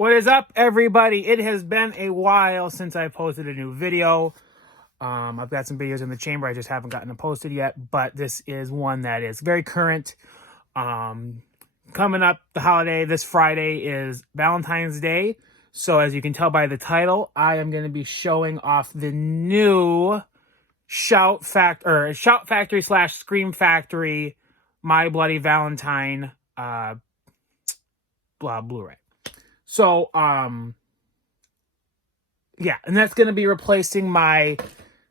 What is up, everybody? It has been a while since I posted a new video. I've got some videos in the chamber. I just haven't gotten them posted yet, but this is one that is very current. Coming up, the holiday this Friday is Valentine's Day. So as you can tell by the title, I am going to be showing off the new Shout Factory / Scream Factory My Bloody Valentine Blu-ray. So, yeah, and that's going to be replacing my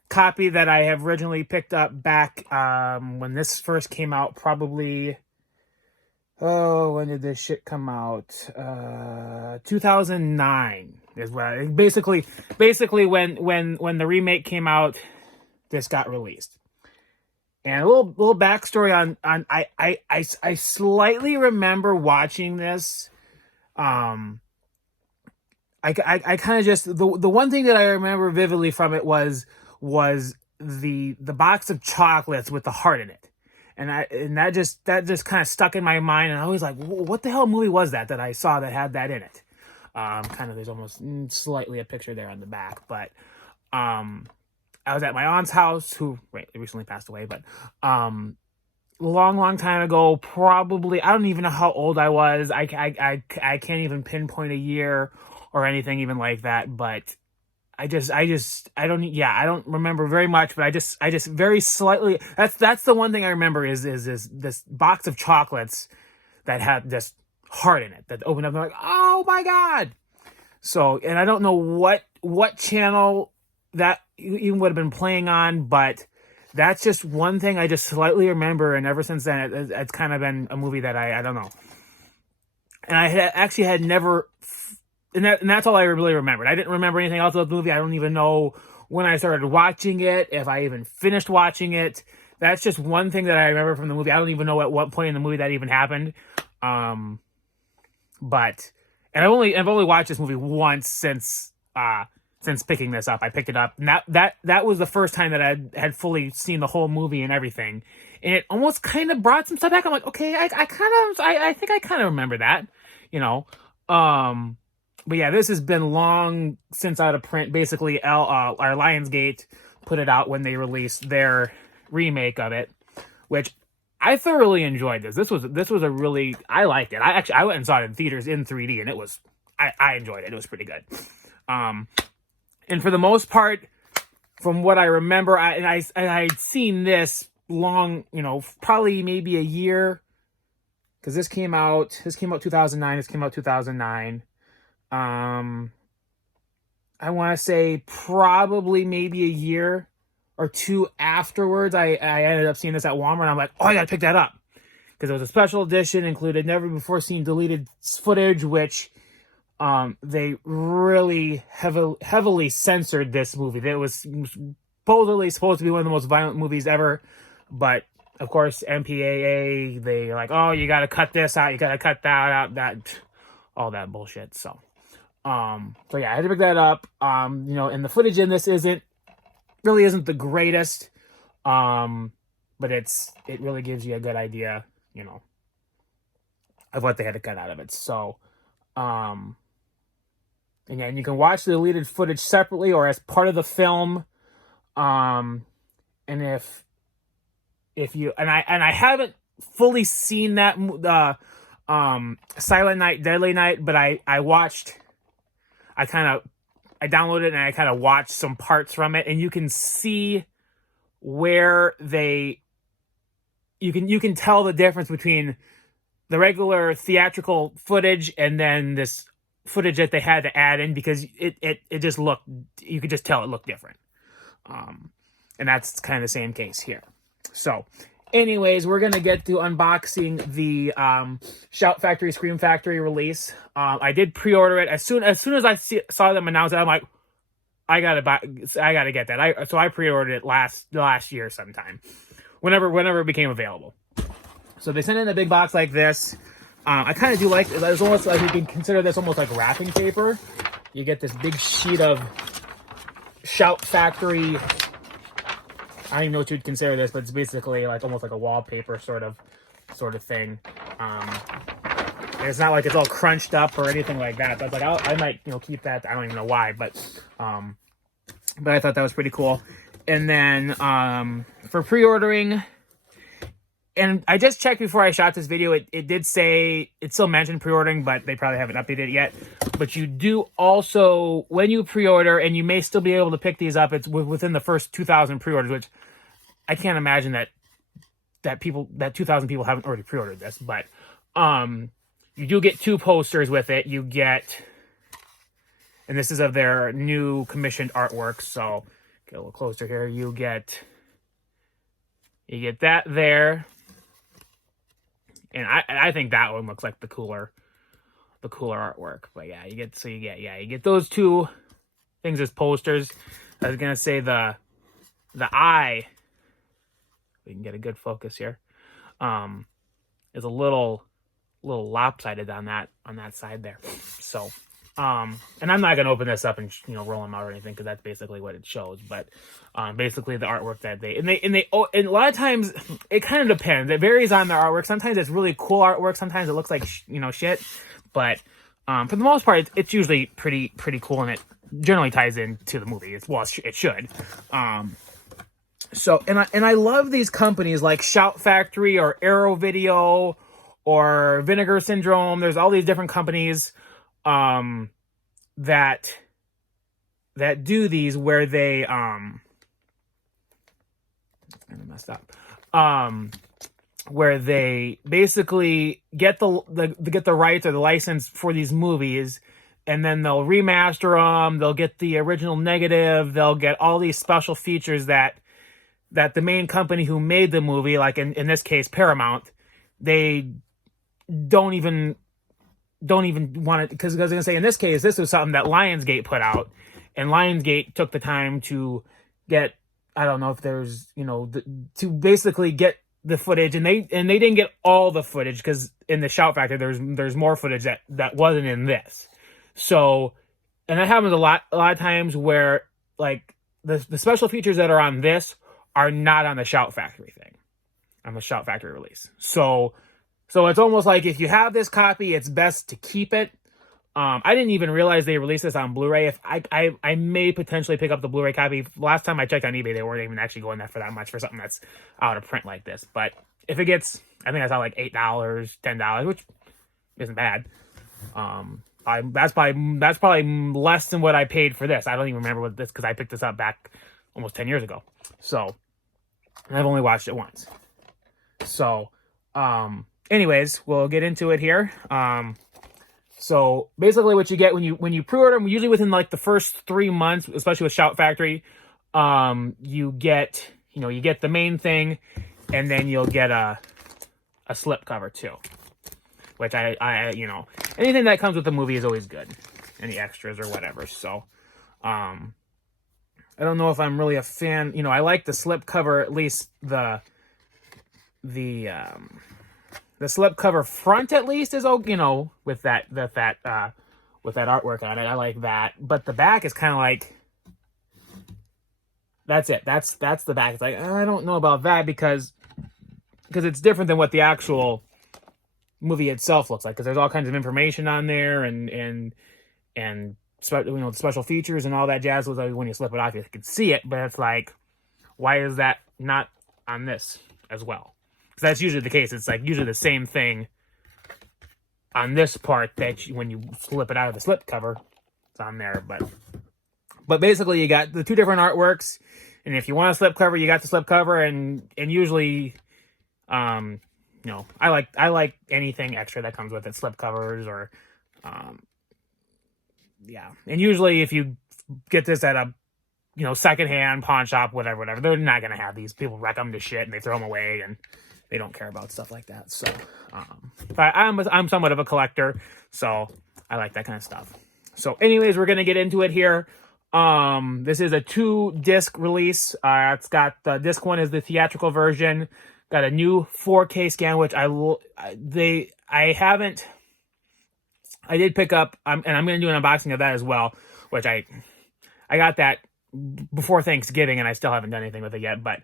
copy that I have originally picked up back when this first came out, probably, when did this shit come out? 2009 is what basically when the remake came out, this got released. And a little backstory on I slightly remember watching this. I kind of just the one thing that I remember vividly from it was the box of chocolates with the heart in it, and that just kind of stuck in my mind, and I was like, what the hell movie was that I saw that had that in it? Kind of, there's almost slightly a picture there on the back, but I was at my aunt's house, who recently passed away, but long time ago, probably, I don't even know how old I was. I can't even pinpoint a year or anything even like that, but I don't remember very much, but I just very slightly, that's the one thing I remember is this box of chocolates that had this heart in it that opened up and I'm like, oh my God. So, and I don't know what channel that even would have been playing on, but that's just one thing I just slightly remember, and ever since then, it's kind of been a movie that I don't know. And I had never, and that's all I really remembered. I didn't remember anything else about the movie. I don't even know when I started watching it, if I even finished watching it. That's just one thing that I remember from the movie. I don't even know at what point in the movie that even happened. But I've only watched this movie once since picking this up. I picked it up, and that was the first time that I had fully seen the whole movie and everything, and it almost kind of brought some stuff back. I'm like, okay, I think I kind of remember that, you know. But yeah, this has been long since out of print. Basically, our Lionsgate put it out when they released their remake of it, which I thoroughly enjoyed. This was a really, I liked it. I went and saw it in theaters in 3D, and it was, I enjoyed it. It was pretty good. And for the most part, from what I remember, I had seen this long, probably maybe a year, because this came out 2009. This came out 2009. I want to say probably maybe a year or two afterwards, I ended up seeing this at Walmart, and I'm like, oh, I gotta pick that up, because it was a special edition, included never before seen deleted footage, which they really heavily censored this movie. It was supposedly supposed to be one of the most violent movies ever, but of course MPAA, they're like, oh, you got to cut this out, you got to cut that out, all that bullshit. So yeah, I had to pick that up. And the footage in this really isn't the greatest, but it really gives you a good idea, of what they had to cut out of it. So again, you can watch the deleted footage separately or as part of the film. And if you, and I haven't fully seen that, Silent Night, Deadly Night, but I downloaded it and I kind of watched some parts from it, and you can see where you can tell the difference between the regular theatrical footage and then this footage that they had to add in, because it just looked, you could just tell it looked different. And that's kind of the same case here. So anyways, we're going to get to unboxing the Shout Factory Scream Factory release. I did pre-order it as soon as I saw them announce it. I'm like, I gotta get that. So I pre-ordered it last year sometime, whenever it became available. So they sent in a big box like this. I kind of do like it. It's almost like you can consider this almost like wrapping paper. You get this big sheet of Shout Factory. I don't even know what you'd consider this, but it's basically like almost like a wallpaper sort of thing. And it's not like it's all crunched up or anything like that. But like I might keep that. I don't even know why, but I thought that was pretty cool. And then for pre-ordering, and I just checked before I shot this video, it did say, it still mentioned pre-ordering, but they probably haven't updated it yet. But you do also, when you pre-order, and you may still be able to pick these up, it's within the first 2,000 pre-orders, which I can't imagine that 2,000 people haven't already pre-ordered this. But you do get 2 posters with it. You get, and this is of their new commissioned artwork, so get a little closer here. You get that there. And I think that one looks like the cooler artwork. But yeah, you get those 2 things as posters. I was gonna say the eye, we can get a good focus here, is a little lopsided on that side there. So and I'm not gonna open this up and roll them out or anything, because that's basically what it shows. But basically the artwork that and a lot of times it kind of depends. It varies on the artwork. Sometimes it's really cool artwork. Sometimes it looks like shit. But for the most part, it's usually pretty cool, and it generally ties into the movie. It should. So and I love these companies like Shout Factory or Arrow Video or Vinegar Syndrome. There's all these different companies that do these, where they kind of messed up, where they basically get the rights or the license for these movies, and then they'll remaster them. They'll get the original negative. They'll get all these special features that the main company who made the movie, like in this case Paramount, they don't even want it, because I was going to say, in this case, this was something that Lionsgate put out, and Lionsgate took the time to get, I don't know if there's, to basically get the footage, and they didn't get all the footage, because in the Shout Factory, there's more footage that wasn't in this. So, and that happens a lot of times, where like the special features that are on this are not on the Shout Factory thing, on the Shout Factory release. So it's almost like, if you have this copy, it's best to keep it. I didn't even realize they released this on Blu-ray. If I may potentially pick up the Blu-ray copy. Last time I checked on eBay, they weren't even actually going there for that much for something that's out of print like this. But if it gets, I think I saw like $8, $10, which isn't bad. That's probably less than what I paid for this. I don't even remember what this, because I picked this up back almost 10 years ago. So, and I've only watched it once. So, anyways, we'll get into it here. So basically what you get when you pre-order them, usually within like the first 3 months, especially with Shout Factory, you get the main thing, and then you'll get a slip cover too, which I anything that comes with the movie is always good, any extras or whatever. So I don't know if I'm really a fan. I like the slip cover, at least the slip cover front, at least, is with that artwork on it. I like that. But the back is kind of like, that's it. That's the back. It's like, I don't know about that, because it's different than what the actual movie itself looks like, because there's all kinds of information on there, and the special features and all that jazz. Was like, when you slip it off, you can see it, but it's like, why is that not on this as well? Because that's usually the case. It's like usually the same thing on this part that when you slip it out of the slip cover, it's on there. But basically, you got the 2 different artworks, and if you want a slip cover, you got the slip cover, and usually, I like anything extra that comes with it, slip covers or, yeah. And usually, if you get this at a secondhand pawn shop, whatever, they're not gonna have these. People wreck them to shit and they throw them away, and they don't care about stuff like that. So, but I'm somewhat of a collector, so I like that kind of stuff. So, anyways, we're gonna get into it here. This is a 2-disc release. It's got disc 1 is the theatrical version. Got a new 4K scan, which I did pick up, and I'm gonna do an unboxing of that as well. Which I got that before Thanksgiving, and I still haven't done anything with it yet. But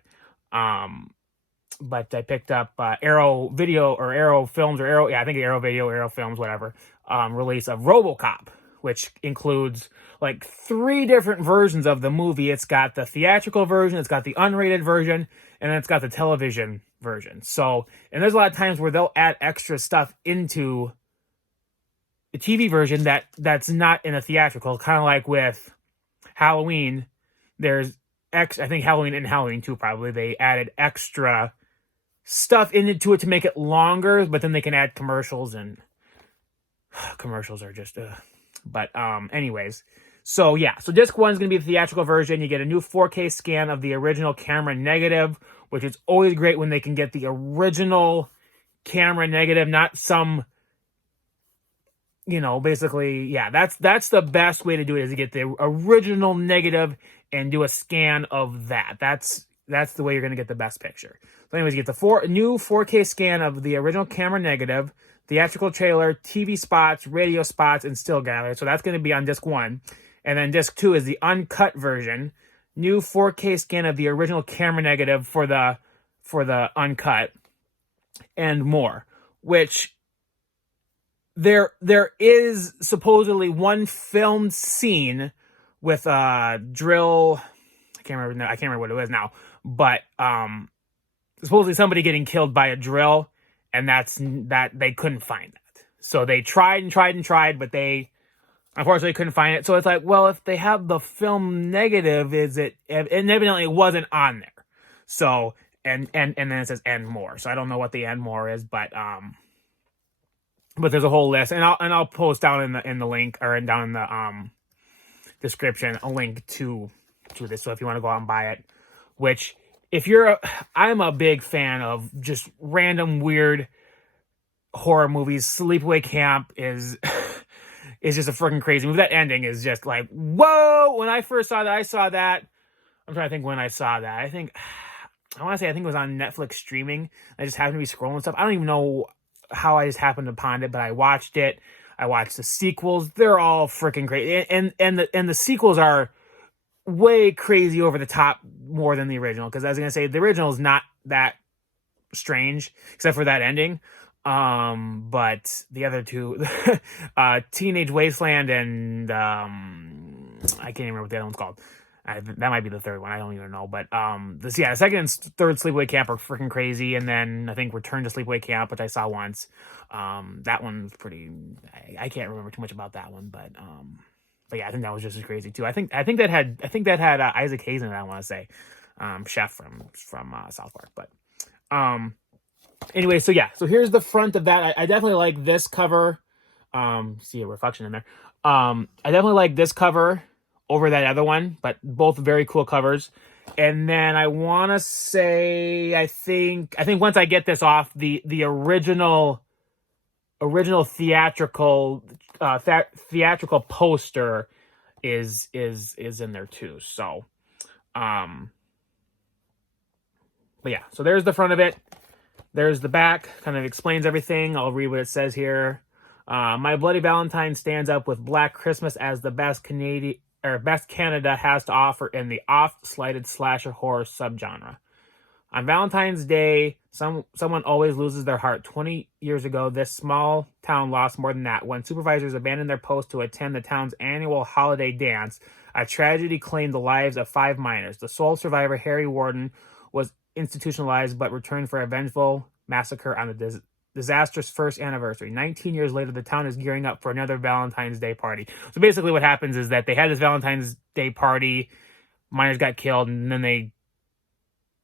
but I picked up Arrow Video or Arrow Films or Arrow, yeah, I think Arrow Video, Arrow Films, whatever, release of RoboCop, which includes like 3 different versions of the movie. It's got the theatrical version, it's got the unrated version, and then it's got the television version. So, and there's a lot of times where they'll add extra stuff into the TV version that's not in a theatrical, kind of like with Halloween. There's I think Halloween and Halloween 2 probably, they added extra stuff into it to make it longer, but then they can add commercials, and commercials are just but anyways, so yeah, so disc 1 is going to be the theatrical version. You get a new 4K scan of the original camera negative, which is always great when they can get the original camera negative, not some, basically, yeah, that's the best way to do it, is to get the original negative and do a scan of that. That's the way you're going to get the best picture. So anyways, you get the new 4K scan of the original camera negative, theatrical trailer, TV spots, radio spots, and still gallery. So that's going to be on disc 1. And then disc 2 is the uncut version, new 4K scan of the original camera negative for the uncut, and more. Which there is supposedly one filmed scene with a drill. I can't remember what it was now, but supposedly somebody getting killed by a drill, and that they couldn't find that. So they tried and tried and tried, but they unfortunately couldn't find it. So it's like, well, if they have the film negative, and evidently it wasn't on there. So and then it says and more. So I don't know what the and more is, but there's a whole list, and I'll post down in the link, or down in the description, a link to this. So if you want to go out and buy it, which I'm a big fan of just random weird horror movies. Sleepaway Camp is just a freaking crazy movie. That ending is just like, whoa! When I first saw that, I'm trying to think when I saw that. I think it was on Netflix streaming. I just happened to be scrolling stuff. I don't even know how I just happened upon it, but I watched it. I watched the sequels. They're all freaking crazy, and the sequels are way crazy, over the top, more than the original. Because I was gonna say, the original is not that strange, except for that ending. But the other two, Teenage Wasteland and I can't even remember what the other one's called. That might be the third one. I don't even know. But the second and third Sleepaway Camp are freaking crazy. And then I think Return to Sleepaway Camp, which I saw once. That one's pretty. I can't remember too much about that one, but yeah, I think that was just as crazy too. I think that had Isaac Hayes in it, I want to say, chef from South Park. But anyway, so yeah, so here's the front of that. I definitely like this cover. See a reflection in there. I definitely like this cover over that other one, but both very cool covers. And then I want to say, I think once I get this off, the original theatrical poster is in there too. So, but yeah, so there's the front of it. There's the back, kind of explains everything. I'll read what it says here. My Bloody Valentine stands up with Black Christmas as the best Canada has to offer in the oft-slighted slasher horror subgenre. On Valentine's Day, someone always loses their heart. 20 years ago, this small town lost more than that. When supervisors abandoned their post to attend the town's annual holiday dance, a tragedy claimed the lives of 5 miners. The sole survivor, Harry Warden, was institutionalized but returned for a vengeful massacre on the disastrous first anniversary. 19 years later, the town is gearing up for another Valentine's Day party. So basically what happens is that they had this Valentine's Day party, miners got killed, and then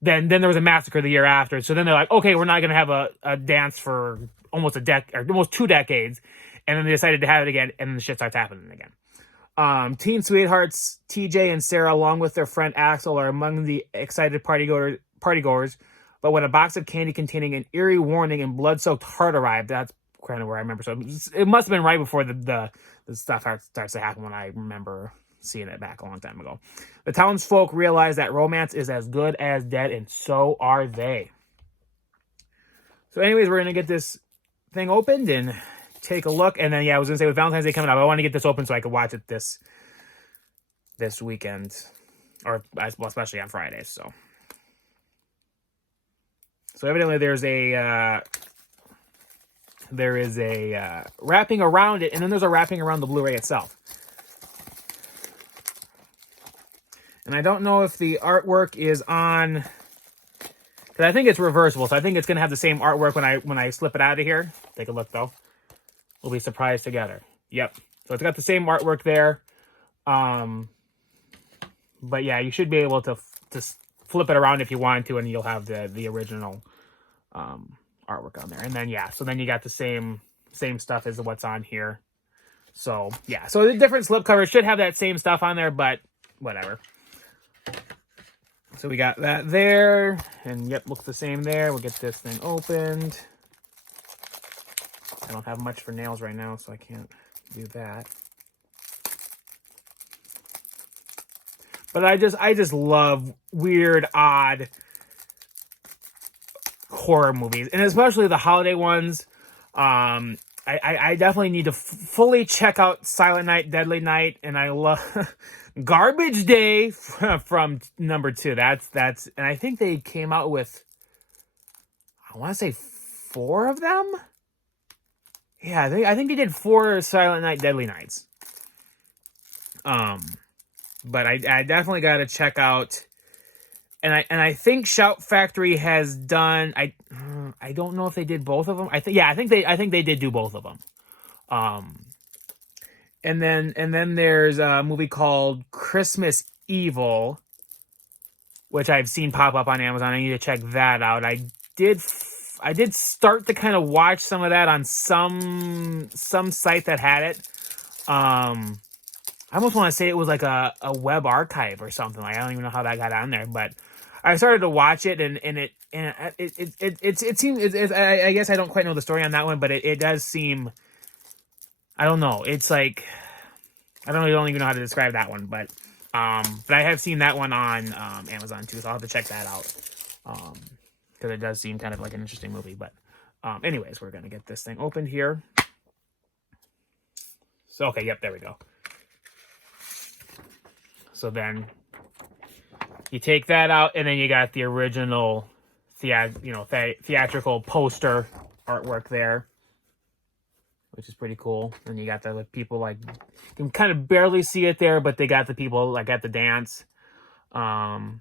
then there was a massacre the year after. So then they're like, okay, we're not going to have a dance for almost 2 decades. And then they decided to have it again, and then the shit starts happening again. Teen sweethearts TJ and Sarah, along with their friend Axel, are among the excited partygoers. But when a box of candy containing an eerie warning and blood-soaked heart arrived, that's kind of where I remember. So it must have been right before the stuff starts to happen, when I remember seeing it back a long time ago. The townsfolk realize that romance is as good as dead, and so are they. So anyways, we're going to get this thing opened and take a look. And then, yeah, I was going to say, with Valentine's Day coming up, I want to get this open so I could watch it this weekend, or especially on Fridays. So So evidently there is a wrapping around it, and then there's a wrapping around the Blu-ray itself. And I don't know if the artwork is on, because I think it's reversible, so I think it's going to have the same artwork when I slip it out of here. Take a look, though. We'll be surprised together. Yep. So it's got the same artwork there. But yeah, you should be able to flip it around if you want to, and you'll have the original artwork on there. And then, yeah, so then you got the same stuff as what's on here. So, yeah. So the different slipcovers should have that same stuff on there, but whatever. So we got that there, and yep, looks the same there. We'll get this thing opened. I don't have much for nails right now, so I can't do that. But I just love weird, odd horror movies, and especially the holiday ones. I definitely need to fully check out Silent Night, Deadly Night, and I love Garbage Day from number 2. That's and I think they came out with, I want to say 4 of them. Yeah, I think they did 4 Silent Night, Deadly Nights. But I definitely got to check out, and I think Shout Factory has done. I don't know if they did both of them. I think they did do both of them. And then there's a movie called Christmas Evil, which I've seen pop up on Amazon. I need to check that out. I did start to kind of watch some of that on some site that had it. I almost want to say it was like a web archive or something. Like, I don't even know how that got on there, but I started to watch it, and it seems. I guess I don't quite know the story on that one, but it does seem. I don't know. It's like, I don't even know how to describe that one, but I have seen that one on Amazon too, so I'll have to check that out. Because it does seem kind of like an interesting movie. But anyways, we're gonna get this thing opened here. So okay, yep, there we go. So then you take that out, and then you got the original theatrical poster artwork there, which is pretty cool. And you got the people, like, you can kind of barely see it there, but they got the people like at the dance. And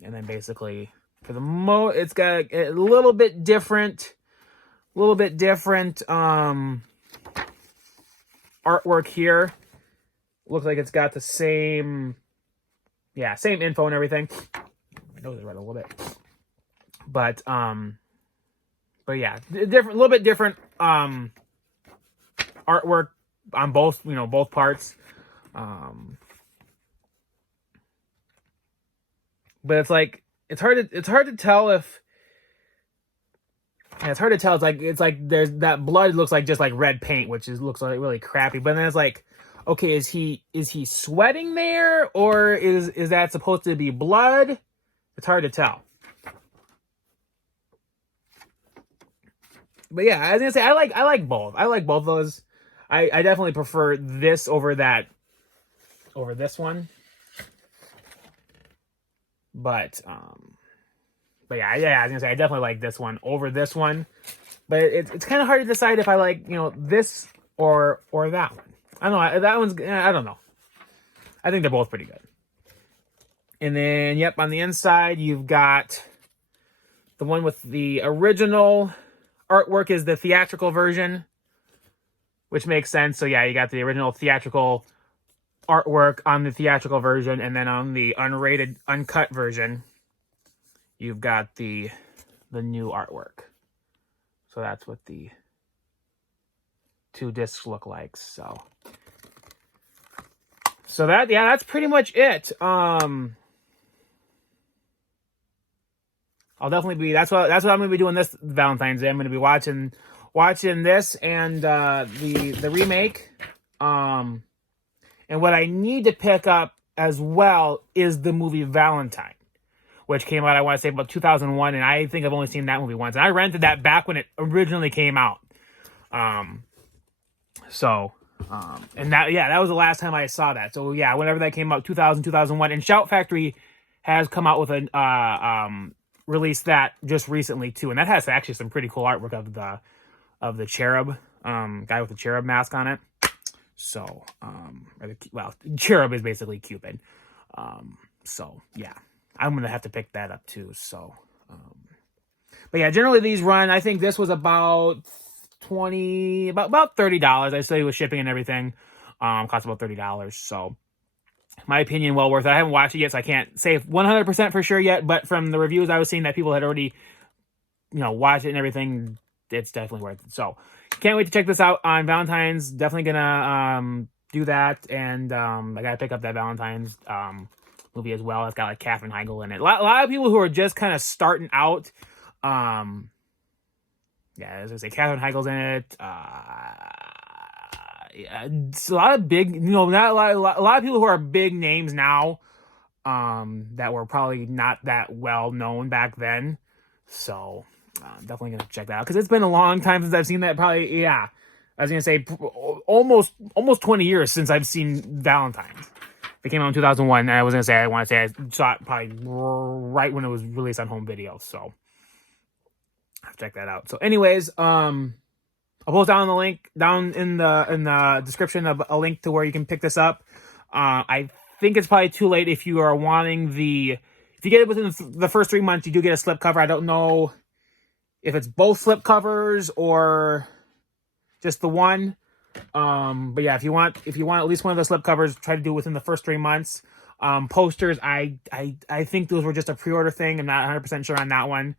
then basically for the it's got a little bit different artwork here. Looks like it's got the same info and everything. My nose is red a little bit. But yeah, little bit different artwork on both parts. But it's like it's hard to tell if it's hard to tell. It's like there's that blood looks like just like red paint, which looks like really crappy. But then it's like, okay, is he sweating there, or is that supposed to be blood? It's hard to tell. But yeah, I was gonna say I like both. I like both of those. I definitely prefer this over this one. But yeah, I was gonna say I definitely like this one over this one. But it's kind of hard to decide if I like this or that one. I don't know. That one's, I don't know. I think they're both pretty good. And then, yep, on the inside, you've got the one with the original artwork is the theatrical version, which makes sense. So, yeah, you got the original theatrical artwork on the theatrical version, and then on the unrated, uncut version, you've got the new artwork. So that's what the 2 discs look like. So that's pretty much it. I'll definitely be that's what I'm gonna be doing this Valentine's Day. I'm gonna be watching this and the remake. And what I need to pick up as well is the movie Valentine, which came out, I want to say, about 2001, and I think I've only seen that movie once. And I rented that back when it originally came out. And that was the last time I saw that. So yeah, whenever that came out, 2000, 2001. And Shout Factory has come out with released that just recently too, and that has actually some pretty cool artwork of the cherub, guy with the cherub mask on it. So, cherub is basically Cupid. So yeah, I'm gonna have to pick that up too. So, but yeah, generally these run. I think this was about about $30. I say with shipping and everything, cost about $30. So, my opinion, well worth it. I haven't watched it yet, so I can't say 100% for sure yet. But from the reviews I was seeing that people had already, watched it and everything, it's definitely worth it. So, can't wait to check this out on Valentine's. Definitely gonna do that, and I gotta pick up that Valentine's movie as well. It's got like Katherine Heigl in it. A lot of people who are just kind of starting out. Yeah, as I say, Katherine Heigl's in it. Yeah, it's a lot of big, not a lot of people who are big names now, that were probably not that well known back then. So, definitely gonna check that out because it's been a long time since I've seen that. Probably, yeah, I was gonna say almost 20 years since I've seen Valentine's. It came out in 2001, and I was gonna say I saw it probably right when it was released on home video. So, I have to check that out. So, anyways, I'll post down the link down in the description of a link to where you can pick this up. I think it's probably too late if you are wanting if you get it within the first 3 months, you do get a slipcover. I don't know if it's both slipcovers or just the one. But yeah, if you want at least one of the slipcovers, try to do it within the first 3 months. Posters, I think those were just a pre-order thing. I'm not 100% sure on that one.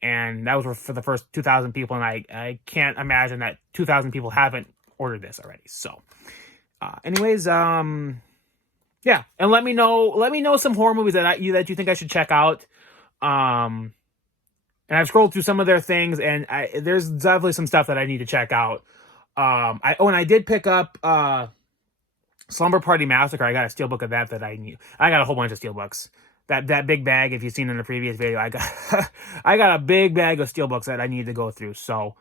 And that was for the first 2,000 people, and I can't imagine that 2,000 people haven't ordered this already. So, anyways, yeah, and let me know some horror movies that you think I should check out. And I've scrolled through some of their things, and there's definitely some stuff that I need to check out. And I did pick up Slumber Party Massacre. I got a steelbook of that I need. I got a whole bunch of steelbooks. That big bag, if you've seen in the previous video, I got a big bag of steelbooks that I need to go through. So,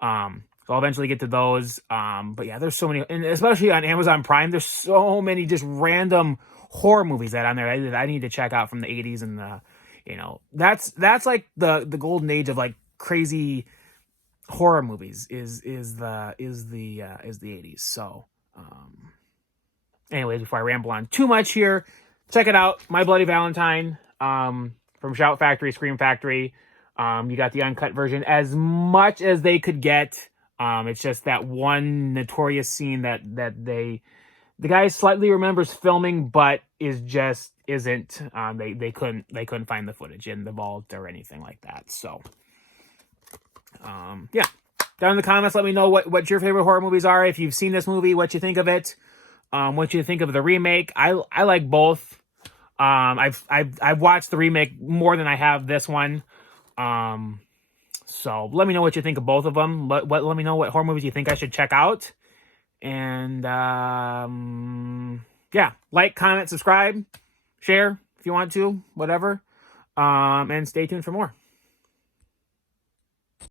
I'll eventually get to those. But yeah, there's so many, and especially on Amazon Prime, there's so many just random horror movies that on there I need to check out from the 80s and that's like the golden age of like crazy horror movies is the 80s. So, anyways, before I ramble on too much here, check it out, My Bloody Valentine, from Shout Factory, Scream Factory. You got the uncut version, as much as they could get. It's just that one notorious scene that the guy slightly remembers filming, but isn't. They couldn't find the footage in the vault or anything like that. So, yeah. Down in the comments, let me know what your favorite horror movies are. If you've seen this movie, what you think of it. What you think of the remake. I like both. I've watched the remake more than I have this one. So let me know what you think of both of them. Let me know what horror movies you think I should check out. And yeah, like, comment, subscribe, share if you want to, whatever. And stay tuned for more.